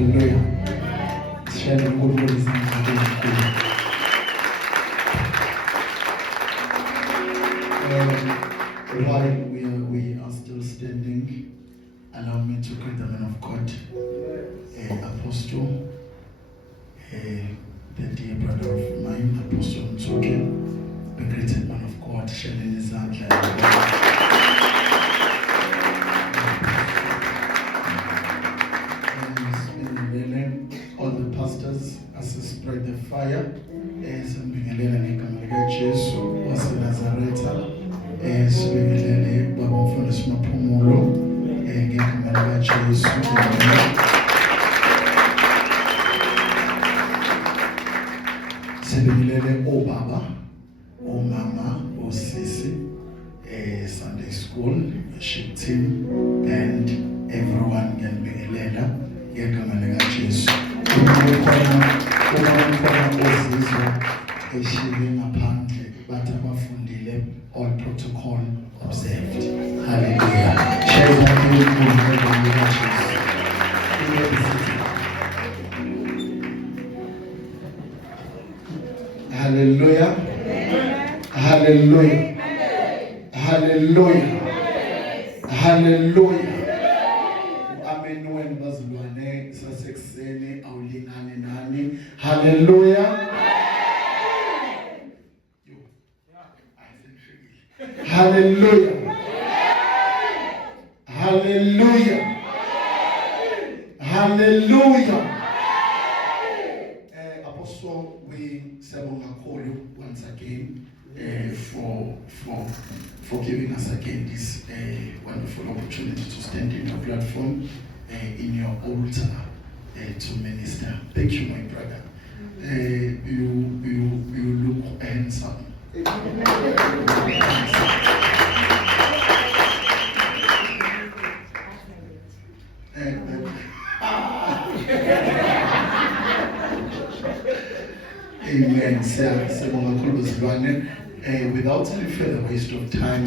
Hallelujah. Share the good news. While we are still standing, allow me to greet the man of God, Apostle, the dear brother of mine, Apostle Mtsuke, the great man of God, Shalini Zandla. All the pastors, as we spread the fire, sibingelela ngegama likaJesu waseNazaretha, sibingelele baba umfundisi Maphumulo ngegama likaJesu. Sibingelele obaba, omama, osisi, Sunday school, worship team, and everyone ngiyanibingelela ngegama likaJesu. Uma ozizwa eshiye ngaphandle bathi abafundile, all protocol observed. Hallelujah. Share that ngegama likaJesu. Hallelujah. Hallelujah. Hallelujah. Hallelujah. Amen. When bazulwane sasekuseni awulingane nani. Hallelujah. Hallelujah. Hallelujah. Hallelujah. Apostle, we sabonga kakhulu once again for giving us again this wonderful opportunity to stand in your platform, in your altar, to minister. Thank you, my brother. You look handsome. Amen. Without any further waste of time,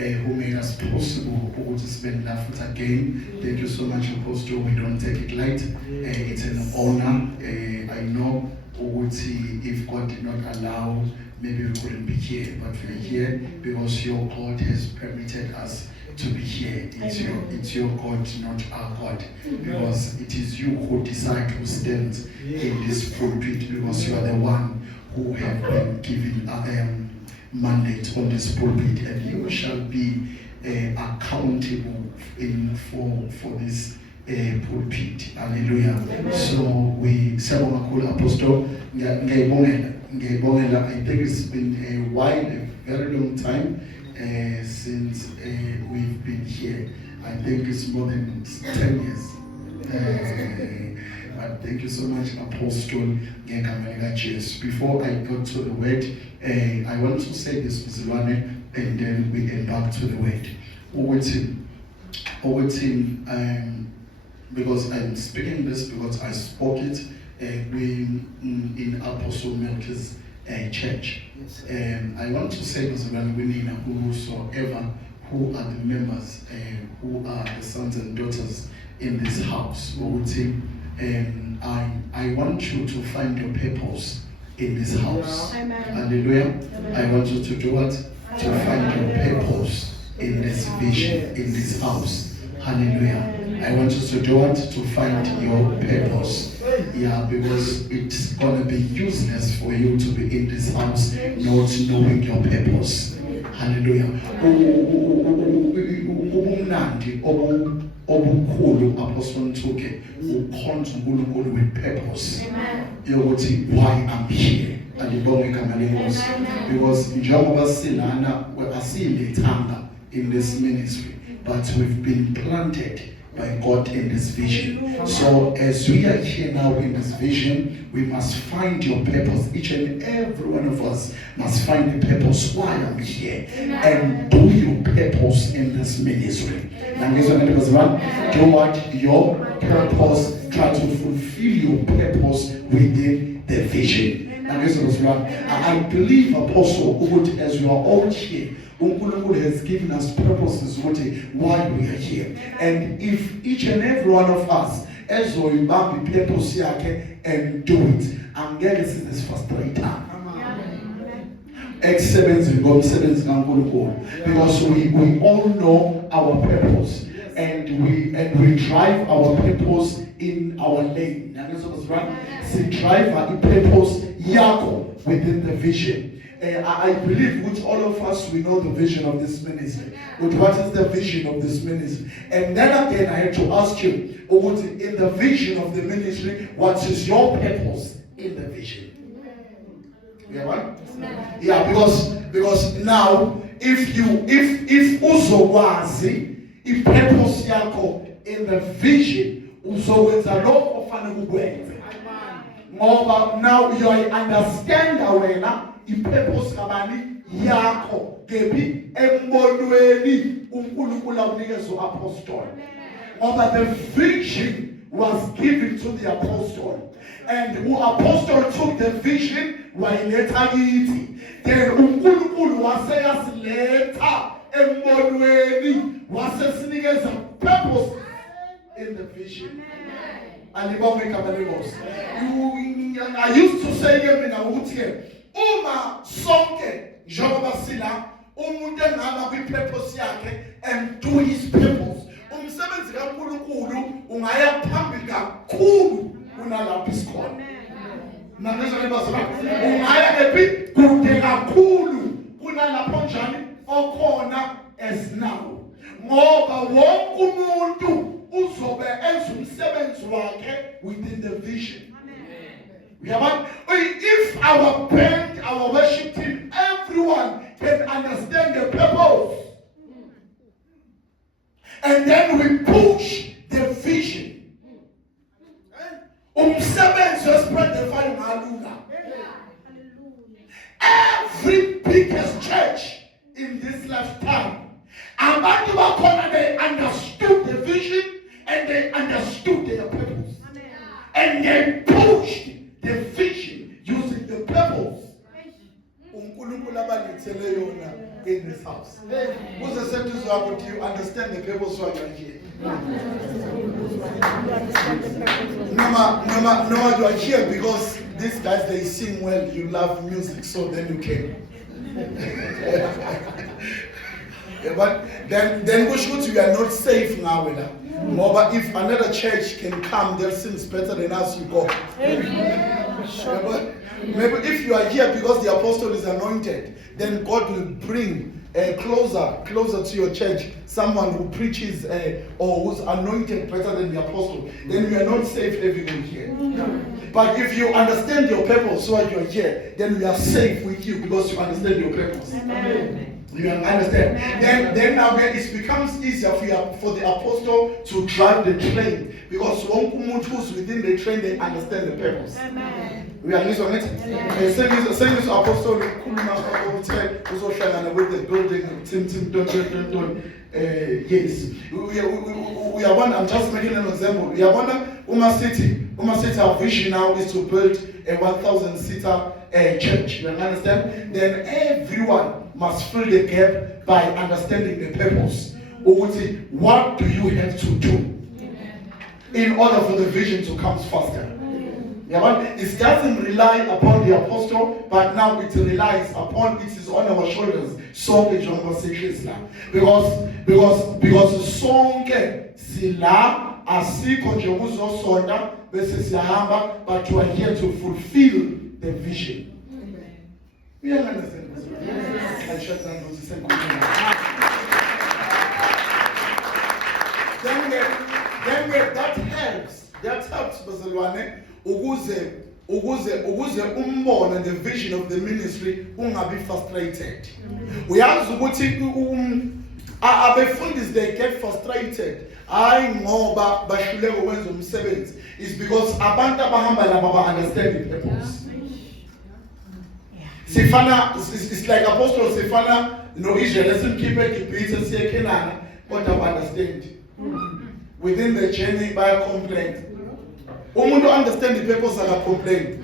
who made us possible to spend that foot again. Thank you so much, Apostle. We don't take it light. It's an honor. I know if God did not allow, maybe we couldn't be here, but we're here because your God has permitted us to be here. It's your God, not our God, because it is you who decide who stands in this pulpit, because you are the one who have been given a mandate on this pulpit, and you shall be accountable for this pulpit. Hallelujah. So we say, Apostle, I think it's been a while, a very long time since we've been here. I think it's more than 10 years. But thank you so much, Apostle. Before I go to the word, I want to say this, Mzilwane, and then we get back to the word. Because I'm speaking this because I spoke it in Apostle Melchizedek's church. I want to say, Mzilwane, whosoever who are the members, who are the sons and daughters in this house, I want you to find your purpose in this house. Amen. Hallelujah. Amen. I want you to do what? To find your purpose in this vision, in this house. Hallelujah. I want you to do what? To find your purpose. Yeah, because it's going to be useless for you to be in this house not knowing your purpose. Hallelujah. Obukhulu Apostle Mtsuke ukhonza uNkulunkulu with purpose. Yokuthi why I'm here. Alibonge igama lenkosi. Because njengoba silana asilethanga in this ministry, but we've been planted by God in this vision. So as we are here now in this vision, we must find your purpose. Each and every one of us must find the purpose why I'm here. And do your purpose in this ministry. Do what? Your purpose. Try to fulfill your purpose within the vision. I believe, Apostle, as you are all here, uNkulunkulu has given us purposes why we are here. And if each and every one of us ezoyibamba ipurpose yakhe and do it, angeke size frustrated. Excellence ngomsebenzi kaNkulunkulu, because we all know our purpose and we drive our purpose in our lane. So drive our purpose yakho within the vision. I believe with all of us we know the vision of this ministry. But what is the vision of this ministry? And then again I had to ask you, in the vision of the ministry, what is your purpose in the vision? Yeah, right? Yeah, because now if uzokwazi ipurpose yakho in the vision, uzokwenza lokho ofanele ukwenze. Ngoba now you understand wena ipurpose kabani yakho kephi embonweni uNkulunkulu awunikeza uapostoli. Ngoba the vision was given to the apostle. And the apostle took the vision wayiletha kithi. Then uNkulunkulu waseyasileta embonweni wasesinikeza purpose in the vision. I used to say mina ukuthi uma sonke njengoba sila umuntu engaba kwi-purpose yakhe and do his purpose, umsebenzi kaNkulunkulu ungaya phambili kakhulu kunalapho isikhona. Namezwa libazela ungaya ephi kude kakhulu kunalapho njani okhona as now. Ngoba wonke umuntu uzobe enza umsebenzi wakhe within the vision. If our band, our worship team, everyone can understand the purpose, and then we push the vision. Spread the fire. Every biggest church in this lifetime, they understood the vision and they understood their purpose, and they pushed the vision using the purpose. In this house. Who's the sentence about you understand the purpose why you are here? No, you are here because these guys, they sing well, you love music, so then you came. Yeah, but then go shoot, you are not safe now. But if another church can come, they'll sing better than us, you go. Yeah, but maybe if you are here because the apostle is anointed, then God will bring closer to your church someone who preaches or who's anointed better than the apostle. Then you are not safe living here. But if you understand your purpose while you are here, then we are safe with you because you understand your purpose. Amen. You understand? Then now it becomes easier for the apostle to drive the train because one who's within the train, they understand the purpose. Amen. We are listening on it. Same as apostle with the building. Yes. We are one. I'm just making an example. We are one. Uma City, our vision now is to build a 1,000-seater church. You understand? Then everyone must fill the gap by understanding the purpose. What do you have to do in order for the vision to come faster? It doesn't rely upon the apostle, but now it relies upon, it is on our shoulders. Sonke because sonke sila asikho nje ukuzosonda bese siyahamba, but you are here to fulfill the vision. We understand this. I shut down those then that helps bazalwane ukuze umbono and the vision of the ministry ungabi frustrated. Uyazi ukuthi abefundisi they get frustrated hayi ngoba bahluleka ukwenza umsebenzi, is because abantu abahamba laba understand the purpose. Sifana, it's like apostle sifana no Israel simkhiphe eGibhithe siye eKenani kodwa understand within the journey by complaint. Umuntu understand the purpose and complain.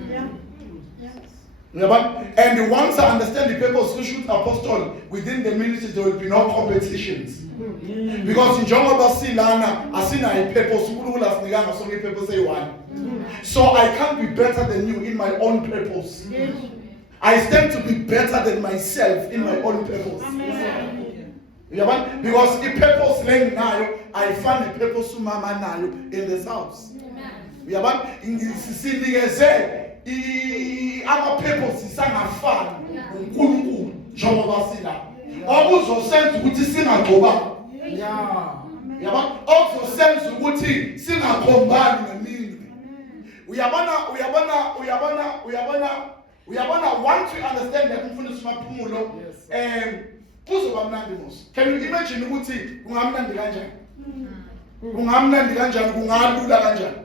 And once I understand the purpose to shoot apostle within the ministry, there will be no competitions. Because in Jongoba Silana, I see a purpose, so I can't be better than you in my own purpose. I stand to be better than myself in my own purpose. Because the purpose laying now, I find the purpose to mama now in this house. In our purpose is a fan. Also sense which is in a goba. Also sense which is in a combine. We are want to understand that can you imagine ukuthi kungamnandi kanjani? Kungamnandi kanjani kungalula kanjani?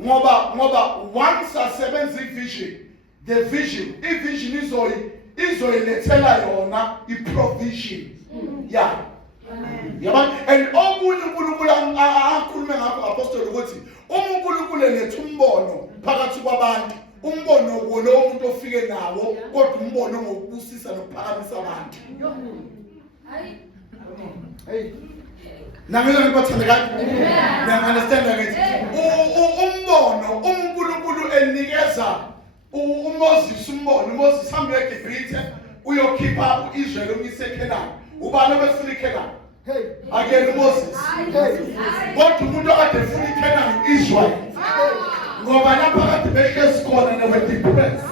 Ngoba once asebenza ivision, the vision izoyilethela yona iprovision. Yeah. And omunye uNkulunkulu akhulume ngakho apostle ukuthi uNkulunkulu lethu umbono phakathi kwabantu, umbono wona umuntu ofike nawo kodwa umbono ngokubusisa nokuphakamisa abantu. Hey. Namela ngikuthandeka. Understand that? Umbono uNkulunkulu enikeza uMoses umbono. Moses hambe eGibhithe uyokhipha uIsrael umyise eKhenani. Ubani obefuna iKhenani? Again Moses. Kodwa umuntu okade efuna iKhenani uIsrael. Ngoba lapha kade behlezi khona newedepress.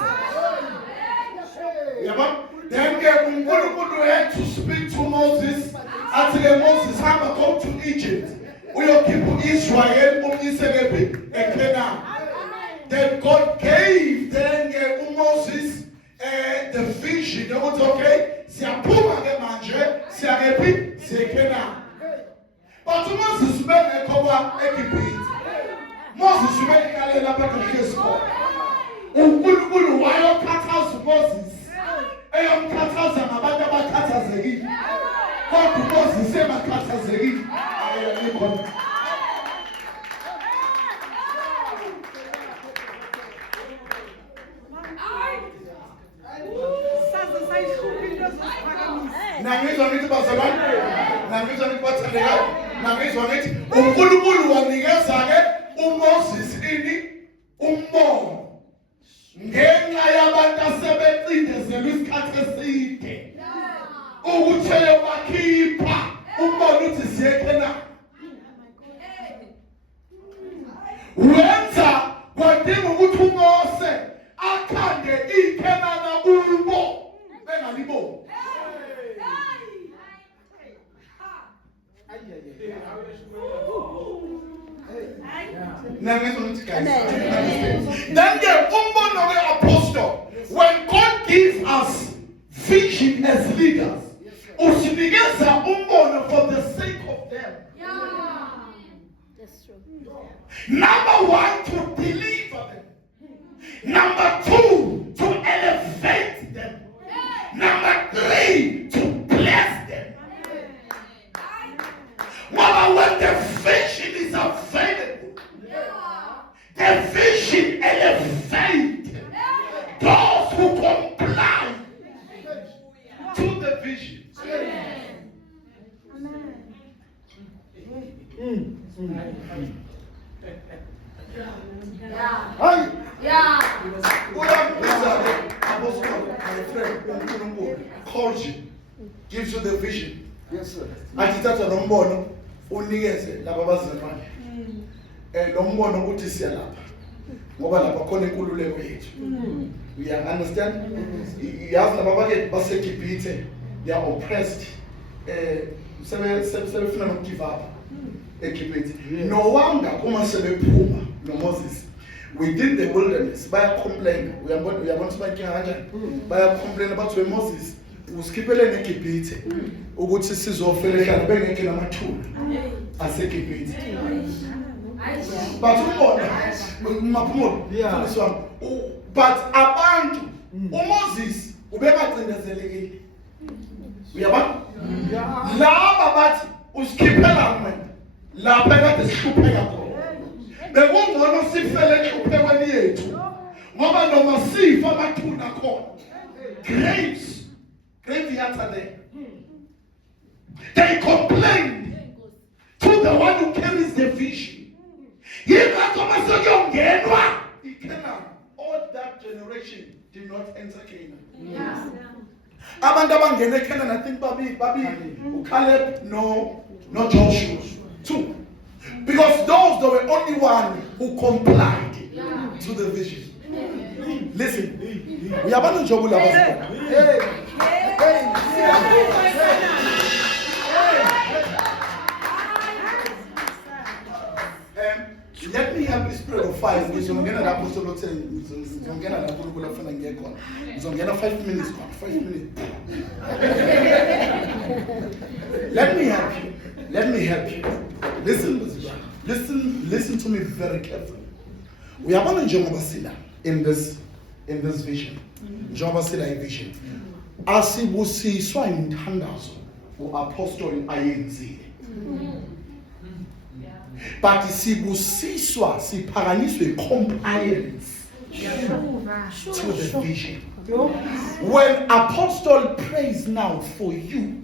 Then uNkulunkulu had to speak to Moses. Athi Moses hamba go to Egypt. Uyokhipha uIsrael umyise eKhenani. Then God gave Moses the vision. It was okay. Siyaphuma ke manje siyakephi siyeKhenani. But Moses ubeke khoba eGibhithe. Moses ubeke kale lapha ehlezi khona. uNkulunkulu wayokhathaza Moses. Eyomkhathaza ngabantu abakhathazekile. Kodwa Moses emakhathazekile. Ayikho. Nangizwa ngithi bazalwane, nangizwa ngithi bathandekayo, nangizwa ngithi uNkulunkulu wanikeza ke uMoses umbono ngenxa yabantu asebecindezela isikhathi eside ukuthi bakhipha umbono uthi siyeKhenani. Wenza kwadinga ukuthi uMose akhande iKhenani kubo bengaliboni. Then the umbono of the apostle, when God gives us vision as leaders, usinikeza umbono for the sake of them. Yeah, that's true. Number one, to deliver them. Number two, to elevate them. Number three, to bless them. Well, when the vision is available, the vision elevates those who comply to the vision. Calls you, gives you the vision. Yes, sir. Atithatha nombono unikeze laba bazalwane. Lo mbono uthi siya lapha. Ngoba lapha khona inkululeko yethu. You understand? Yazi laba baket baseGibhithe, they are oppressed. Sebefuna nokugive up eGibhithe. No wonder uma sebephuma noMoses within the wilderness baya complain. Uyabona sibayinkinga kanjani? Baya complain about Moses. Usikhiphele eGibhithe ukuthi sizofela ekhaya bengeke namathuna aseGibhithe. But but abantu uMoses ubekacindezelekile. Uyabona? Laba bathi usikhiphela mina lapha kade sihlupheka khona. Bekungcono sifele enhluphekweni yethu ngoba noma sifa amathuna khona. Graveyards are there. They complained to the one who carries the vision. All that generation did not enter Canaan. Abantu abangene eCanaan, I think Babi, Caleb, no Joshua. 2. Because those that were only one who complied to the vision. Listen, we are about to job with let me have this spirit of fire. Let me have 5 minutes. 5 minutes. Let me help you. Listen to me very carefully. We are on Jehovah Sila in this vision. Jehovah Sila vision. Asibusiswa imthandazo uApostle ayenzi. But sibusiswa siphakanyiswe compliance to the vision. When Apostle prays now for you,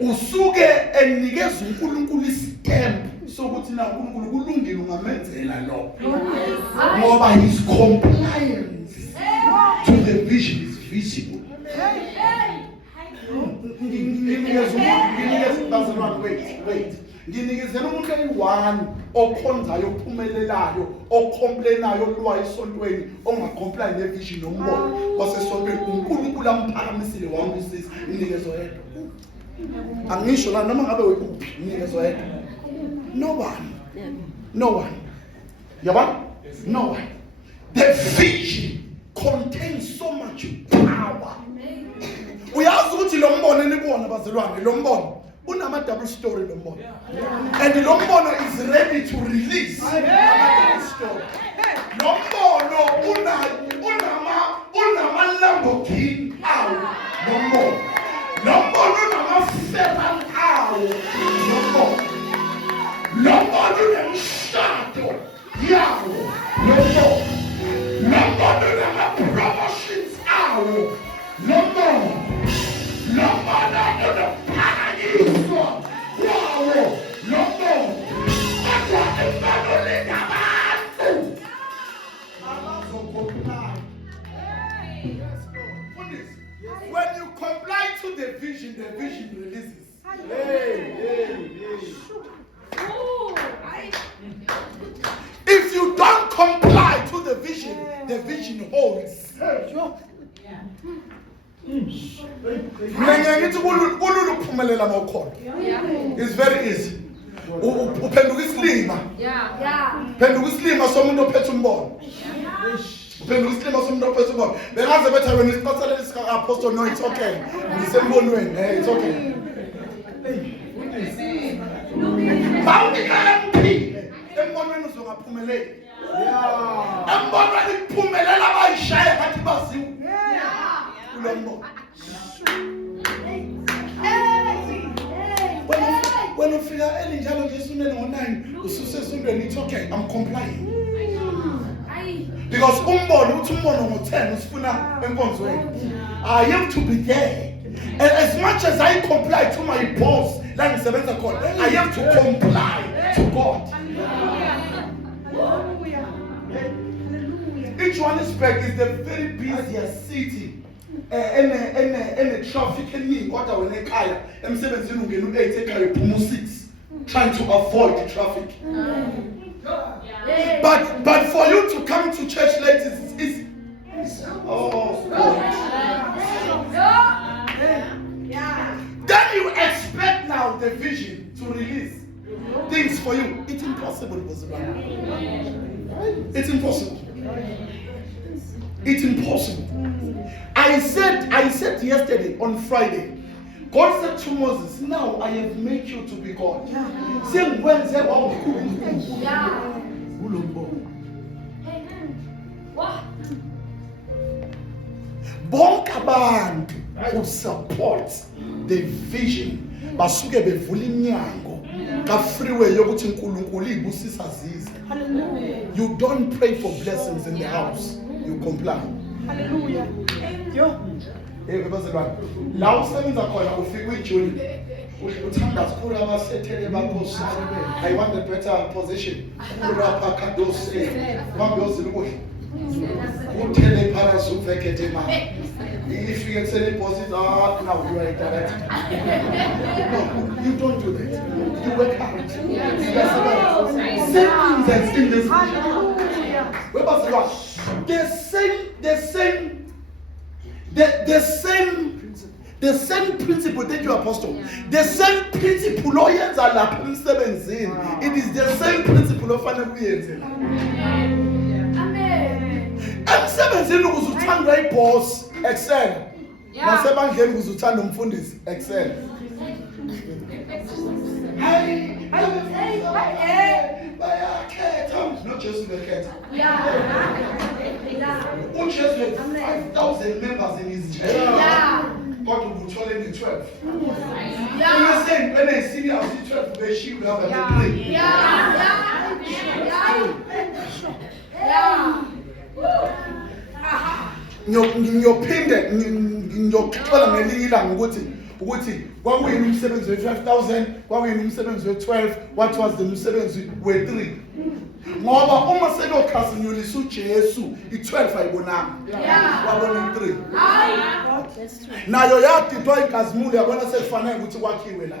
usuke enikeza uNkulunkulu istamp sokuthi na uNkulunkulu kulungile ungamenzela lo. Ngoba his compliance to the vision is visible. Wait. Nginikezela umuntu oyi-1 okhonzayo ophumelelayo ocomplainayo olwa esontweni ongacomply nevision nombono wasesontweni uNkulunkulu amphakamisile wambusisa inikezo yedwa. Angisho la noma ngabe ukuphi inikezo yedwa. No one. Yabona? No one. The vision contains so much power. Uyazi ukuthi lo mbono enibona bazalwane lo mbono unama double story lo mbono. And lo mbono is ready to release double story. Lo mbono unama Lamborghini awu lo mbono. Lo mbono unama Ferrari awu lo mbono. Lo mbono unemshado yawo lo mbono. Lo mbono unama promotions awu lo mbono. Lo mbono unemphakanyiswa yawo lo mbono. Kodwa imbaluleka abantu abazocomply. When you comply to the vision releases. If you don't comply to the vision holds. It's very easy. Uphenduka isilima. Uphenduka isilima somuntu ophethe umbono. Uphenduka isilima somuntu ophethe umbono. Bengaze bethi wena isiqotsela isika apostle no, it's okay. Ngisembonweni. It's okay. Bawunikela mphile. Embonweni uzongaphumeleli. Embonweni kuphumelela abayishaya bathi baziwe. When you figure early njalo nje esundweni ngo9 ususe esundweni, it's okay, I'm complying. Because umbono ngo10 usifuna enkonzweni. I have to be there. And as much as I comply to my boss, like ngisebenza khona, I have to comply to God. Each Johannesburg is the very busiest city. Ene traffic eningi kodwa wena ekhaya emsebenzini ungena u8 ekhaya uphuma u6 trying to avoid the traffic. But for you to come to church late is easy. Then you expect now the vision to release things for you. It's impossible. It's impossible. It's impossible. I said yesterday on Friday, God said to Moses, now I have made you to be God. Same when they were bonke abantu who support the vision basuke bevula iminyango ka freeway yokuthi uNkulunkulu ibusisa zize. You don't pray for blessings in the house. you comply. Hallelujah. Yo. Bazalwane, la usebenza khona ufika uyijuni uthanda kakhulu abasethele bakhosi. I want a better position. Urapha kadose kwambiyozile ukudla uthele phakathi uvekethe imali ifike kusele deposit now you are a director. No, you don't do that. You work hard. Same things in this the same principle that you apostle, the same principle lawyers are la emsebenzini. It is the same principle ofanele uyenze la. Emsebenzini ukuze uthanda iboss excel. Nasebandleni ukuze uthanda umfundisi excel. Not just the cat. Just had 5,000 members in his church. God will control him in 12. You saying when I see the 12, where she will have a play. Ngiyophinde ngiyokuthola ngelinye ilanga ukuthi kwakuyini umsebenzi we-5,000 kwakuyini umsebenzi we-12 what was the umsebenzi we-3 ngoba uma selokhasinyulisa uJesu i-12 ayibonanga wabona i-3 nayo yadidwa inkazimulo yabona sekufanele ukuthi kwakhiwe la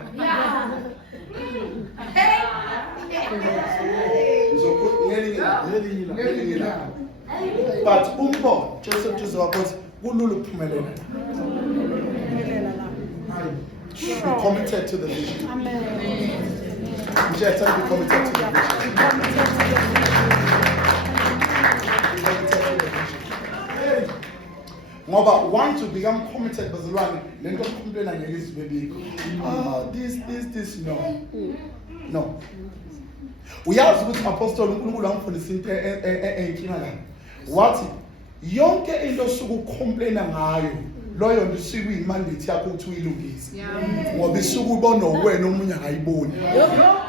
ngelinye la but umbono Jesu Kristu wakuthi kulula ukuphumelela. Be committed to the vision. Amen. Be committed to the vision. Ngoba once you become committed bazalwane lento complain ngekizwe bebiko. This no. Uyazi ukuthi apostle uNkulunkulu amfundisa into enkinga la. Wathi yonke into sokucomplaina ngayo loyo ndisuku imandate yakho ukuthi uyilungise ngoba isuku ubona wena omunye akayiboni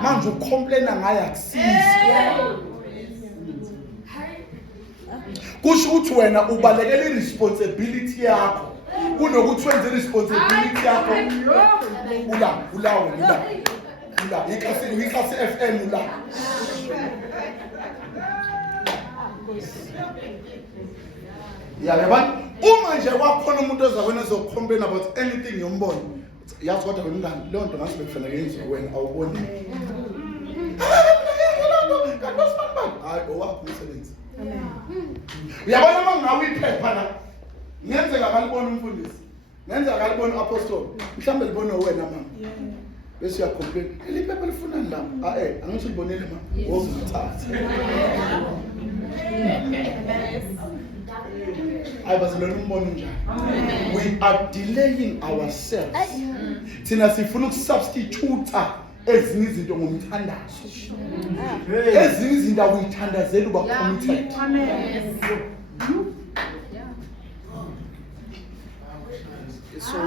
manje ucomplaina ngayo akusizi kusho ukuthi wena ubalekela iresponsibility yakho kunokuthi wenze iresponsibility yakho ulawo ikasi FM ula yabona uma nje kwakhona umuntu ozakwena ezocomplain about anything yombono yazi kodwa wemngani leyo nto ngase bekufanele yenziwe wena awuboni hayi owakho umsebenzi uyabona uma ngawe iphepha la ngenzeka kalibona umfundisi ngenzeka kalibona apostle mhlambe libona wena mama bese uyacomplain liphepha lifunani la angithi libonile mama wozithatha I was learning more njani. We are delaying ourselves. Thina sifuna ukusubstitute ezinye izinto ngomthandazo. Ezinye izinto awuyithandazeli uba committed. Amen. So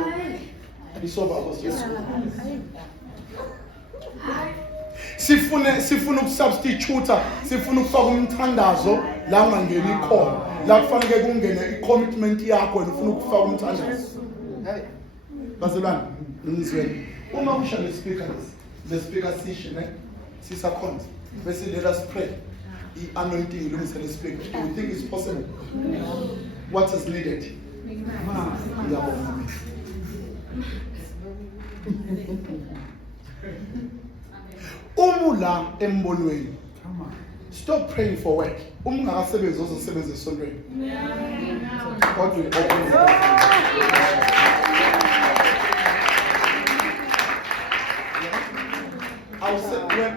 sifuna ukusubstitute sifuna ukufaka umthandazo la ungangeni ikhona la kufanele kungene i-commitment yakho wena ufuna ukufaka umthandazo bazalwane ngizweni uma kusha le speaker session sisakhona bese let us pray i-anointing ilungise le speaker do you think it's possible what is needed umula embonweni stop praying for work ungakasebenzi ozosebenza esontweni kodwa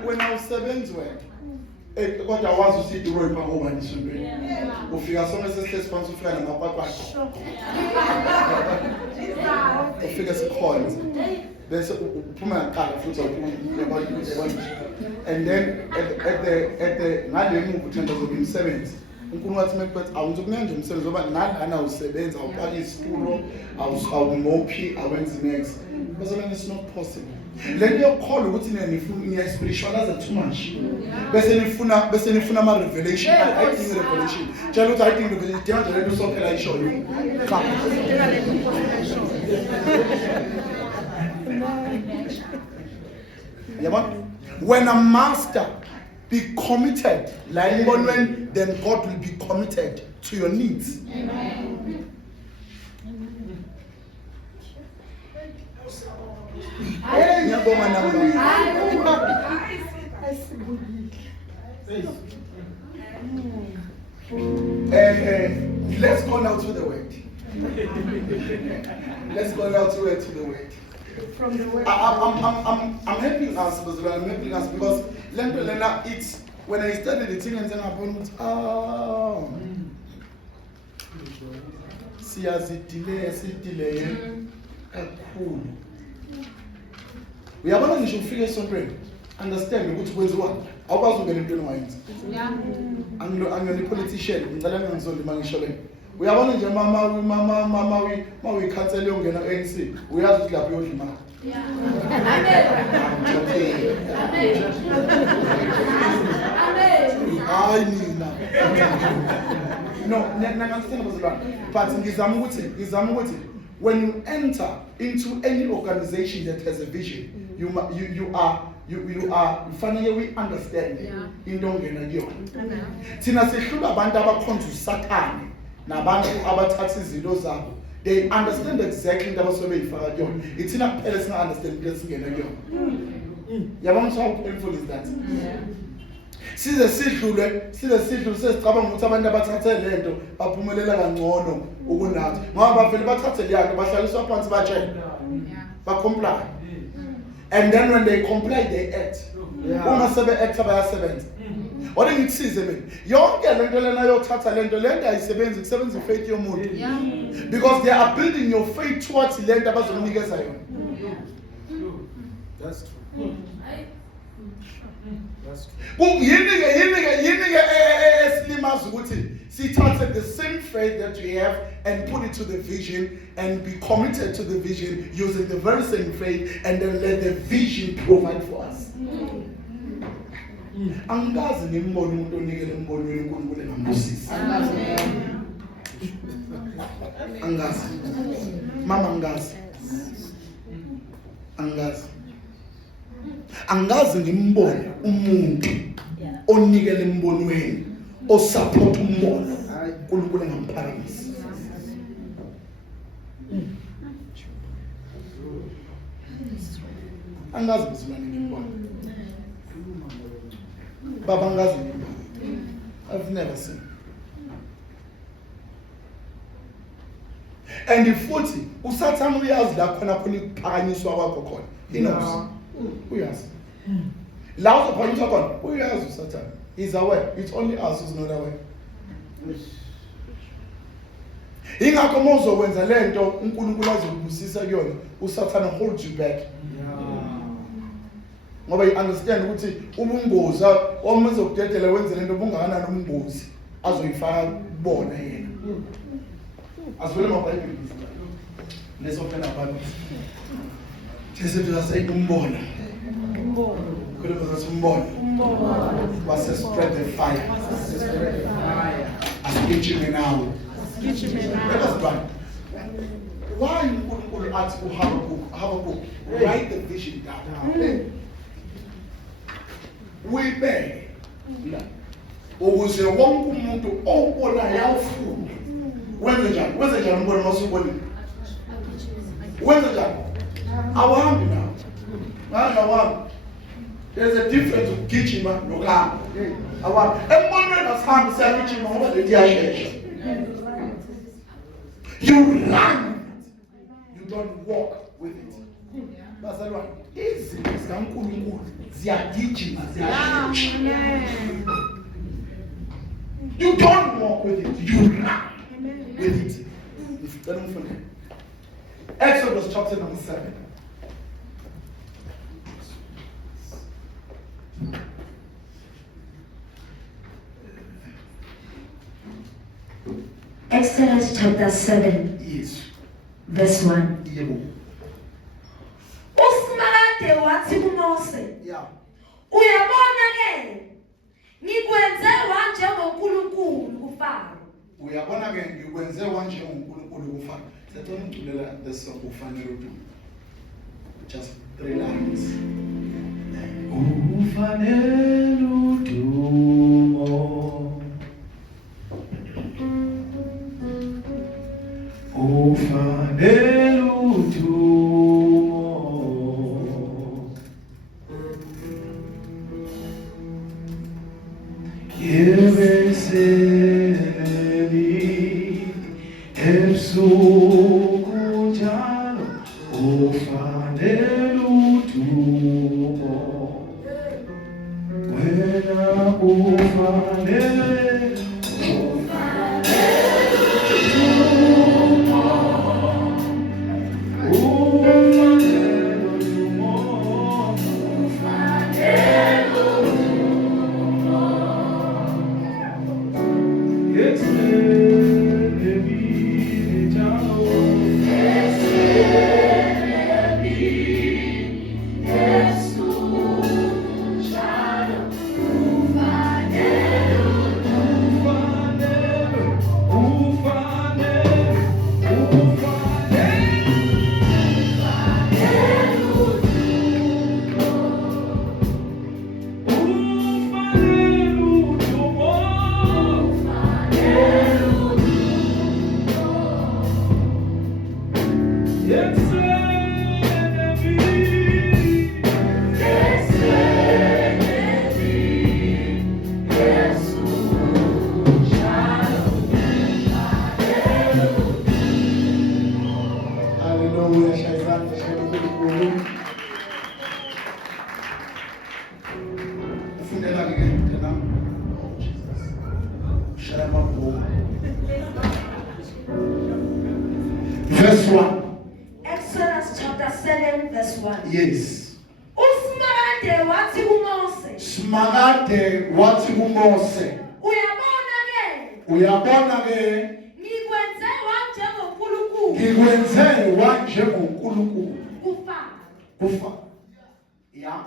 when awusebenzi wena kodwa wazi usithi uroyi pha ngoba esontweni ufika sonke sesihlezi phansi ufika namapapasha ufika sikhona bese uphuma ngaqala futhi and then at the ngale move uthandazo umsebenzi unkulunkulu wathi mekuphethe awuzokunyenza umsebenzi ngoba nalana usebenza awupaka isitulo awumophi awenzi next bazalwane, it's not possible. Le nto yokukholwa ukuthi niya-spiritualize too much. Bese nifuna ama-revelation. I think revelation. Tshela ukuthi I think revelation. Dinga nje le nto sonke la ishoyo. Yabona? When a master be committed, like when then God will be committed to your needs. Let's go now to the word. Let's go now to the word. From the word. I'm helping us, because it's when I studied the thing and then I found delay kakhulu. Uyabona ngisho ufike esontweni, understand ukuthi kwenziwa awukwazi ungena entweni wayenza. Angiyona politician, ngicela ngizonde mangisho le. Uyabona nje mama uyikhansela yongena ANC, uyazi ukuthi lapho uyodla imali. Hayi mina. No, understand but ngizama ukuthi when you enter into any organization that has a vision, you are finally we understand into ongena kuyona. Thina sihlula abantu abakhonza uSathane nabantu abathatha izinto zabo. They understand exactly into abasobe ifaka kuyona. Ithina kuphela singa understand into esingena kuyona. Yabona how painful is that? Size sidlule sesicabanga ukuthi abantu abathathe lento baphumelela kangcono ukunathi. Ngoba bavele bathathe liyakhe bahlaliswa phansi batshela. Ba comply. And then when they comply they act. Uma sebe act bayasebenza. What do you see mina? Yonke lento lena yothatha lento ayisebenzi kusebenza ifaith yomuntu. Because they are building your faith towards lento abazokunikeza yona. That's true. Yini esilimaza ukuthi sithathe the same faith that we have and put it to the vision and be committed to the vision using the very same faith and then let the vision provide for us. Angazi ngimbona umuntu onikele embonweni uNkulunkulu engambusisi. Angazi. Mama angazi ngimbone umuntu onikele embonweni osupport umbono uNkulunkulu engamphakamisi. Angazi bizimani ngimbone. Baba angazi ngimbone. I've never seen. And futhi uSathane uyazi la khona ukuphakanyiswa kwakho khona. He knows. Uyazi. La uzophakanyiswa khona uyazi uSathane. He's aware. It's only us who's not aware. Ingakho mozokwenza lento uNkulunkulu azokubusisa kuyona uSathane holds you back. Ngoba you understand ukuthi ubungozi uma uzokudedela wenze lento bungakanani ubungozi azoyifaka kubona yena. Asivele maBhayibheli lesofena abantu. Jesu say umbona. Khuluma ngasumbona. Was spread the fire. Asigijime nawe. Let us run. Why uNkulunkulu athi uHabakuk write the vision down. Uyibeke ukuze wonke umuntu obona yafunde. Wenze njani umbono masubonile. Wenze njani? Awuhambi nawo. Awuhambi. There's a difference of gijima nokuhamba. Awuhambi. Embonweni asihambi siyagijima ngoba le iyashesha. You run. You don't walk with it. Bazalwane, izinto zikaNkulunkulu ziyagijima ziyashesha. You don't walk with it. You run with it. Exodus chapter number 7. Exodus chapter 7, Yes. verse 1. Yebo. Usimade wathi kuMose, Yeah. uyabona ke ngikwenze wanjengoNkulunkulu kuFaro. Uyabona ke ngikwenze wanje uNkulunkulu kuFaro. Sethona uculela this song ufanele udu. Just 3 lines. Ufanele udumo, ufanele udumo, yebeseleli ebusuku njalo, ufanele udumo, wena ufanele Hallelujah, Shaitan, Shaitan. Ufundela ke tena. Oh Jesus. Shaya mabuko. Verse 1. Exodus chapter 7 verse 1. Yes. Usimade wathi kuMose, Smakade wathi kuMose. uyabona Uyabona ke ke ngikwenze wanjengoNkulunkulu ngikwenze wanje uNkulunkulu kuFaro. kufa. Yeah.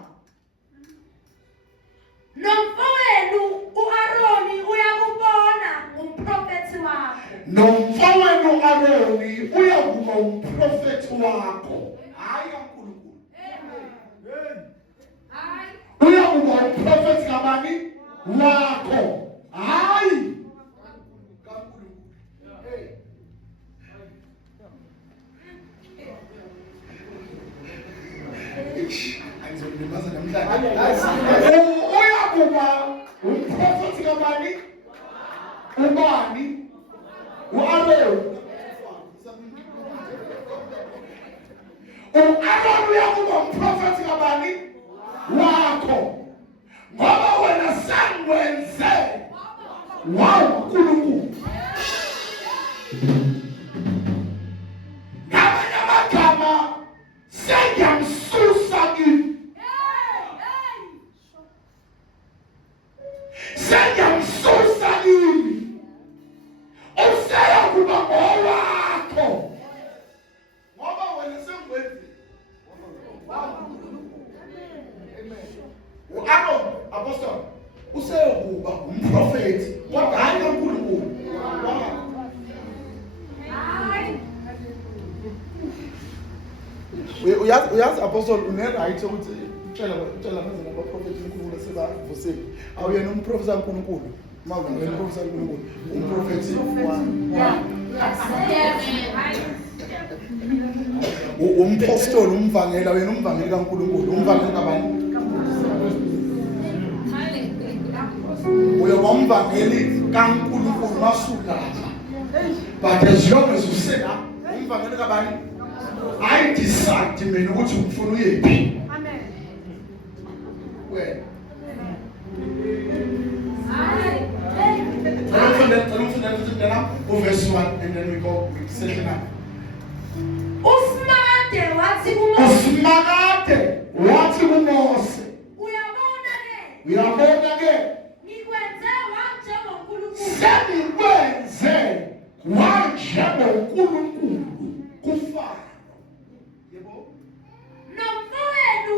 Nomfowenu uAroni uyakubona umprofeti wakho. Nomfowenu Aroni uyakuba umprofeti wakho. Hayi kaNkulunkulu. Uyakuba umprofeti kabani wakho. Hayi kaNkulunkulu. Hey. Ayizolimaza namhlanje. Uyakuba umprofeti kabani? Ubani? U-Aroni. U-Aroni uyakuba umprofeti kabani? Wakho. Ngoba wena sangwenze waNkulunkulu. Ngamanye amagama sengiyamsusa kimi. Sengiyamsusa kimi. Useyakuba ngowakho. Ngoba wena sengwenze waNkulunkulu. U-Aaron, apostle, useyakuba umprofeti kodwa hayi kaNkulunkulu. Uyazi apostle une-right ukuthi utshela amazina abaprofeti uNkulunkulu sebavusile. Awuyena umprofeti kaNkulunkulu. Uma ungena umprofeti kaNkulunkulu, umprofeti umpostoli, umvangeli, awuyena umvangeli kaNkulunkulu. Umvangeli kabani? Uyoba umvangeli kaNkulunkulu masuka. But as long as you say that, umvangeli kabani? I decide mina ukuthi ngifuna uyephi. Amen. Wena. Verse 1 and then we go section up. Usimade wathi kuMose, Usimade wathi kuMose. uyabona Uyabona ke ke ngikwenze wanjengoNkulunkulu. sengikwenze wanjengoNkulunkulu kuFaro. Yebo. Nomfowenu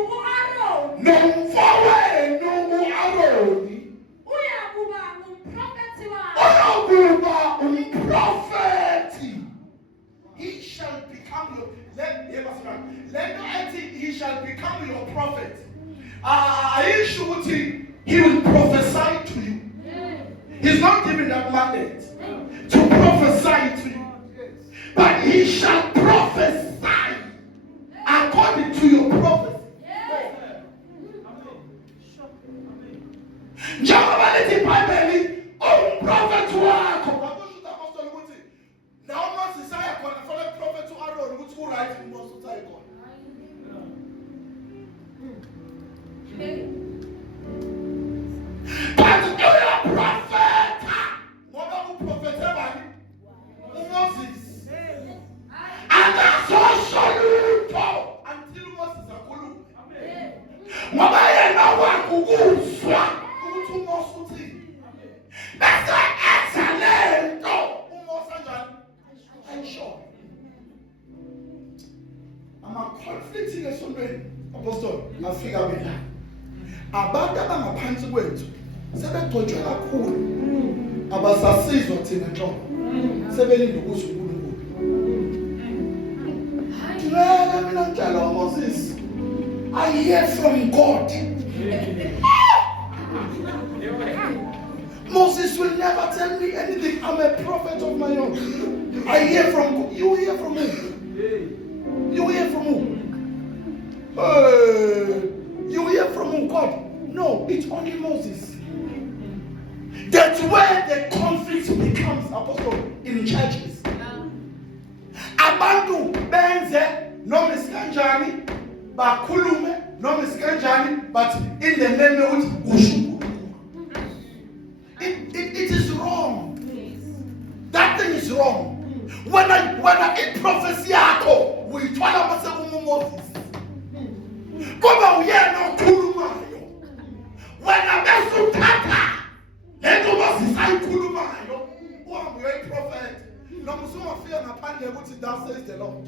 become your prophet, he will prophesy to you. He's not given that mandate to prophesy to you, but he shall prophesy according to your prophecy. Njengoba lithi iBhayibheli umprofethi wakho bakusho apostoli ukuthi nawo Moses ayakhona fanele prophet uAaron ukuthi uright uMoses uthi ayikhona. But uya prophetha ngoba uprofethe bani uMoses. Akasosho lutho until uMoses akhulume. Ngoba yena wakukuzwa ukuthi uMoses uthi bese excellent uMoses kanjani ayisho. Ama conflict esontweni apostoli ngafika mina. Abantu abangaphansi kwethu sebegcotshwa kakhulu abasasizwa thina nhlobo sebelinda ukuzwa uNkulunkulu. Hayi mina ngitshela uMoses I hear from God. Moses will never tell me anything. I'm a prophet of my own. I hear from God. You hear from who? You hear from who? You hear from who? God? No, it's only Moses. That's where the conflict becomes, apostle, in churches. Abantu benze noma isikanjani bakhulume noma isikanjani but in the name of uShukuru. It is wrong. That thing is wrong. When I prophecy yakho uyithola mase kuMoses. Ngoba uyena okhulumayo. Wena bese uthatha lento Moses ayikhulumayo uhambe uyoyiprofeta. Noma usungafika ngaphandle ukuthi thou says the Lord.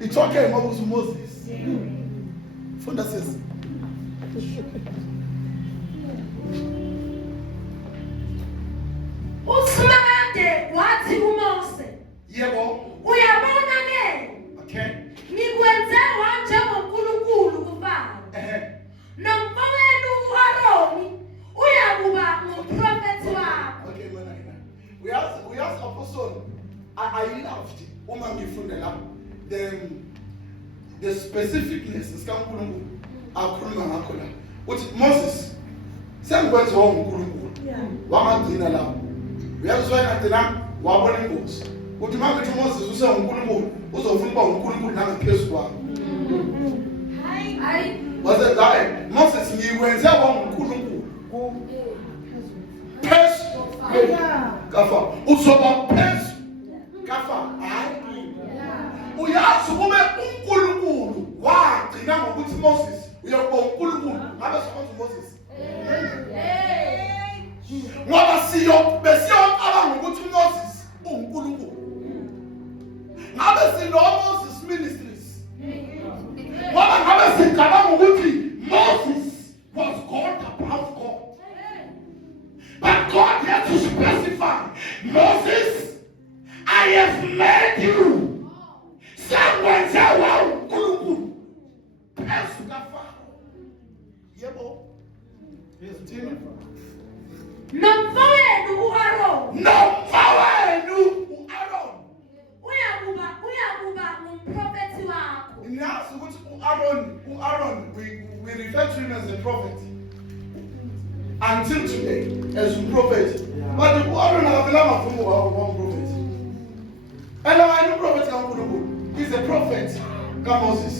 It's okay ngoba uMoses. Funda sisi. Usimade wathi uMose. Yebo. Uyabona ke? Okay. Ngikwenze wanjengoNkulunkulu kuBaba. Nomfowenu uAaroni uyakuba ngumprofethi wakho. Okay, we ask apostle. I loved uma ngifunda la the specificness sikaNkulunkulu akhuluma ngakho la. Uthi Moses sengikwenze uNkulunkulu. Wangagcina la. Uyazizwa ngagcina wabona ingozi. Uthi manje uMoses usenguNkulunkulu uzofuna ukuba uNkulunkulu nangaphezulu kwakho. Hayi. Waze hayi Moses ngikwenze uNkulunkulu. Phezulu. Kafa. Uzoba phezulu. Kafa. Hayi. Uyazi kube uNkulunkulu wagcina ngokuthi Moses uyakuba uNkulunkulu ngabe sikwenza uMoses. Ngoba besiyocabanga ukuthi uMoses uNkulunkulu. Ngabe silo Moses Ministries. Ngoba ngabe sicabanga ukuthi Moses was God above God. But God had to specify, Moses, I have made you. Someone say, wow, uNkulunkulu. Phezu kaFaro. Yebo. Yes, Tina. Nomfowenu uAaron uyakuba ngumprofethi wakho. Nasi ukuthi uAaron we refer to him as a prophet until today as a prophet. But uAaron akavelanga from one prophet. And I know prophet kaNkulunkulu is a prophet kaMoses.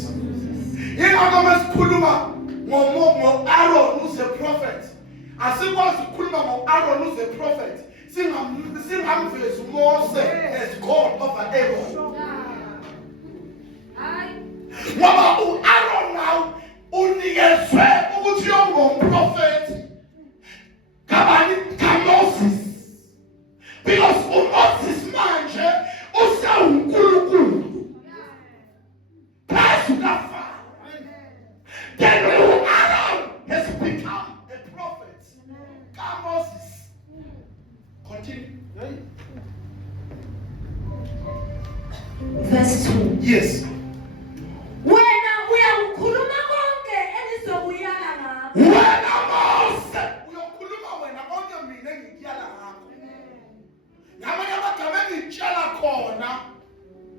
Yena ngomasikhuluma ngoAaron who's a prophet. Asikwazi ukukhuluma ngoAaron who's a prophet. Singamvezi uMose as God over Aaron. Ngoba uAaron now unikezwe ukuthi uyongumprofeti kabani kaMoses. Because uMoses manje usawuNkulunkulu. Phezu kaFaro. Then uAaron has become a prophet. kaMoses. Continue. Verse 2. Yes. Wena Wena Mose uyokhuluma wena konke mina engikuyala ngakho. Ngamanye amagama engitshela khona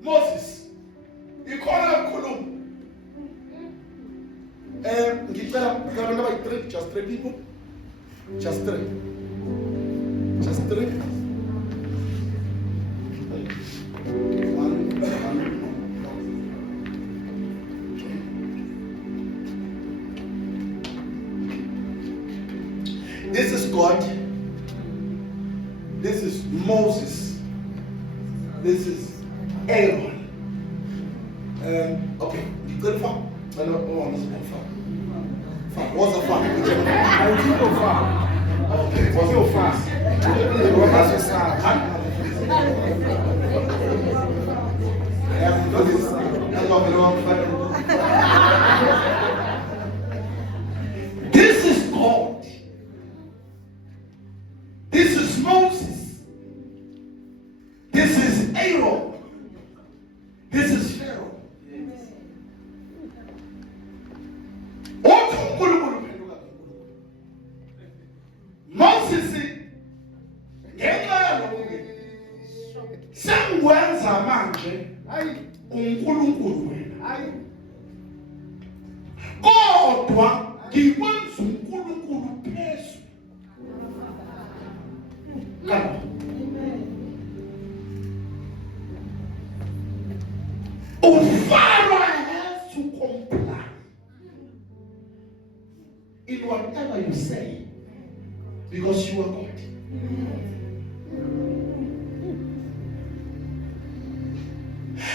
Moses ikhona ukukhuluma. Ngicela abantu abayi-3, just 3 people. Just 3. Just 3. This is God. This is Moses. This is Aaron. Okay, good far. I don't know what's far. What's the far? Okay, what's your fast? This is God. This is Moses. This is Aaron. This is Pharaoh. Moses sengwenza manje uNkulunkulu wena. Kodwa ngikwenza uNkulunkulu phezulu. Pharaoh has to comply in whatever you say because you are God.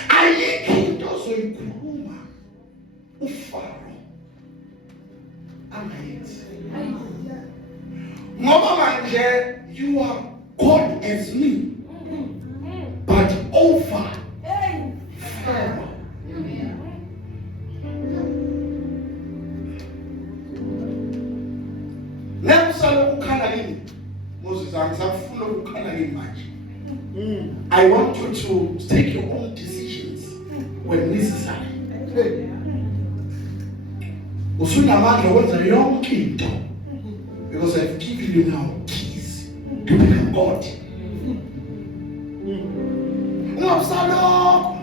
Ayikho into ozoyikhuluma uFaro angayenzi. Ngoba manje you are God as me, but over Pharaoh. Nebusalo ukukhala yini? Moses angisafuna ukukhala yini manje. I want you to take your own decisions when necessary. Usunamandla wenza yonke into because I've given you now keys to become God. Ngabusalo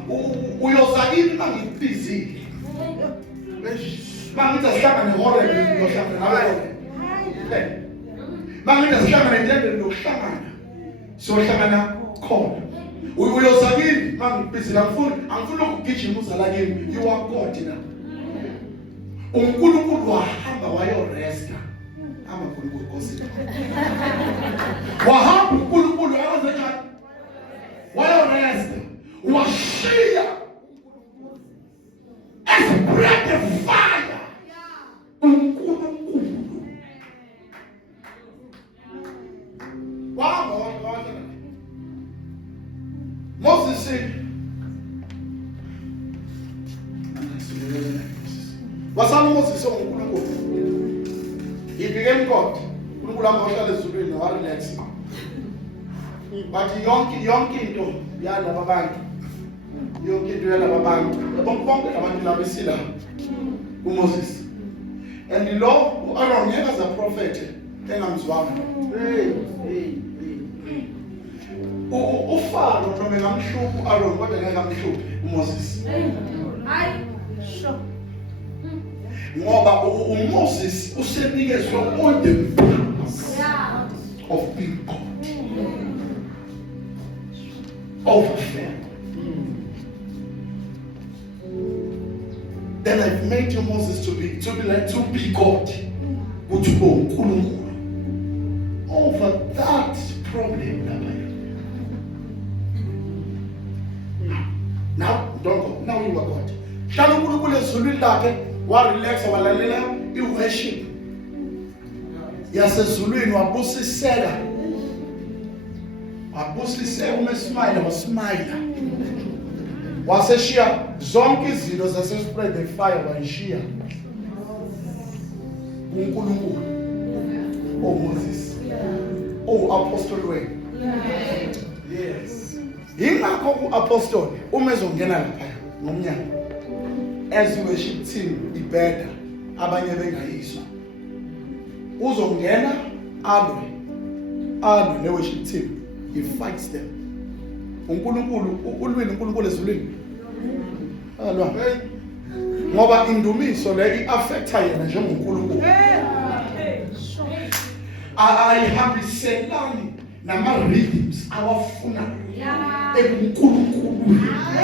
uyozakini mangibizile. Mangithi asihlangane ngehora ngiyohlangana nawe. Mangithi asihlangane endleleni lokuhlangana. Sohlangana khona. Uyozakini mangibizile angifuni ukugijima uzala kimi. You are God now. uNkulunkulu wahamba wayoresta amaNkulunkulu Nkosi wahamba uNkulunkulu wayenza njani wayoresta washiya spread the fire uNkulunkulu wahamba Moses said wasala Moses uNkulunkulu he became God uNkulunkulu amawuhlala ezulwini wa relax but yonke into yalabo abantu yonke into yalabo abantu bonke abantu labesila uMoses and lo uAaron ngeke as a prophet engamzwanga uFaro noma ngamhluphi uAaron kodwa ngeke amhluphi uMoses hayi sure ngoba uMoses usenikezwe all the powers of being God over Pharaoh. Then I've made you Moses to be God, which will over that problem. Now don't go. Now you are God. Shall wa relax walalela iworship yasezulwini wabusisela umesmile wasmile waseshiya zonke izinto zasespread the fire wayishiya uNkulunkulu Moses apostle way yes ingakho uapostle umezongena lapha ngomnyango as worship team ibeda abanye bengayizwa uzongena alwe ne-worship team. He fights them. uNkulunkulu ulwini uNkulunkulu ezulwini alwa ngoba indumiso le i-affecta yena njengoNkulunkulu. Ayihambiselani nama-rhythms awafuna ebuNkulunkulu.